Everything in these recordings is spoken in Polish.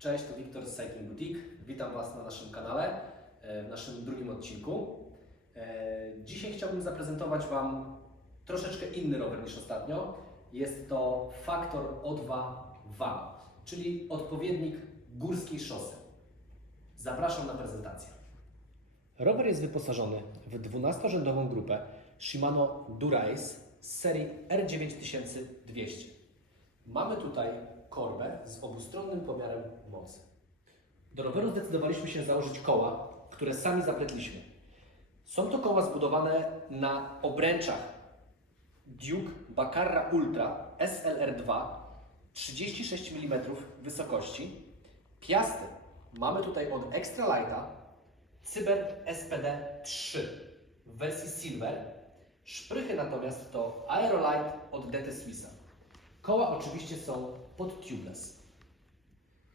Cześć, to Wiktor z Cycling Boutique. Witam Was na naszym kanale, e, w naszym drugim odcinku. E, Dzisiaj chciałbym zaprezentować Wam troszeczkę inny rower niż ostatnio. Jest to Factor O2 Van, czyli odpowiednik górskiej szosy. Zapraszam na prezentację. Rower jest wyposażony w 12-rzędową grupę Shimano Durace z serii R9200. Mamy tutaj korbę z obustronnym pomiarem mocy. Do roweru zdecydowaliśmy się założyć koła, które sami zapletliśmy. Są to koła zbudowane na obręczach Duke Bacarra Ultra SLR2 36 mm wysokości. Piasty mamy tutaj od Extra Lighta Cyber SPD 3 w wersji Silver. Szprychy natomiast to Aerolite od DT Swissa. Koła oczywiście są pod tubeless.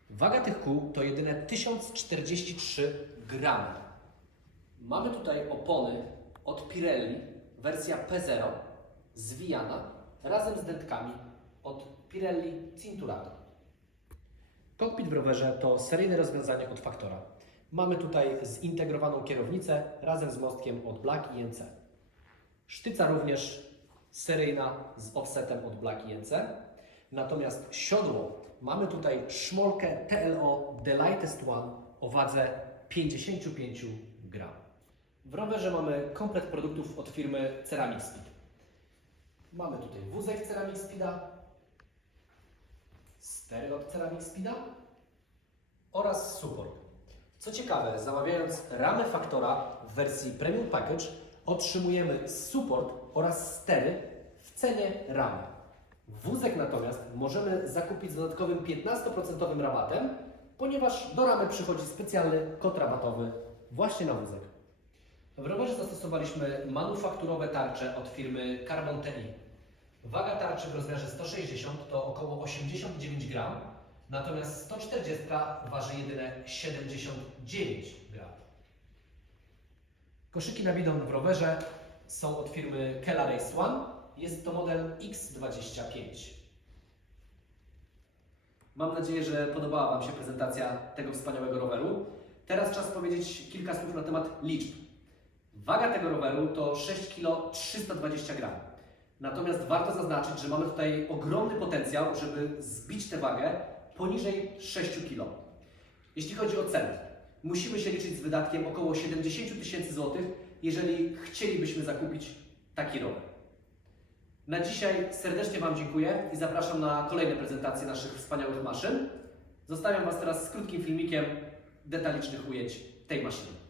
Waga tych kół to jedyne 1043 gramy. Mamy tutaj opony od Pirelli, wersja P0, zwijana, razem z dętkami od Pirelli Cinturato. Kokpit w rowerze to seryjne rozwiązanie od Faktora. Mamy tutaj zintegrowaną kierownicę razem z mostkiem od Black INC. Sztyca również seryjna z offsetem od Black INC. Natomiast siodło mamy tutaj szmolkę TLO The Lightest One o wadze 55 gram. W rowerze mamy komplet produktów od firmy Ceramic Speed. Mamy tutaj wózek Ceramic Speeda, stery od Ceramic Speeda oraz support. Co ciekawe, zamawiając ramę Faktora w wersji Premium Package otrzymujemy support oraz stery w cenie ramy. Wózek natomiast możemy zakupić z dodatkowym 15% rabatem, ponieważ do ramy przychodzi specjalny kod rabatowy właśnie na wózek. W rowerze zastosowaliśmy manufakturowe tarcze od firmy Carbon TI. Waga tarczy w rozmiarze 160 to około 89 gram, natomiast 140 waży jedynie 79 gram. Koszyki na bidon w rowerze są od firmy Kela Race One. Jest to model X25. Mam nadzieję, że podobała Wam się prezentacja tego wspaniałego roweru. Teraz czas powiedzieć kilka słów na temat liczb. Waga tego roweru to 6 kg 320 gram. Natomiast warto zaznaczyć, że mamy tutaj ogromny potencjał, żeby zbić tę wagę poniżej 6 kg. Jeśli chodzi o cenę, musimy się liczyć z wydatkiem około 70 000 tysięcy złotych, jeżeli chcielibyśmy zakupić taki rower. Na dzisiaj serdecznie Wam dziękuję i zapraszam na kolejne prezentacje naszych wspaniałych maszyn. Zostawiam Was teraz z krótkim filmikiem detalicznych ujęć tej maszyny.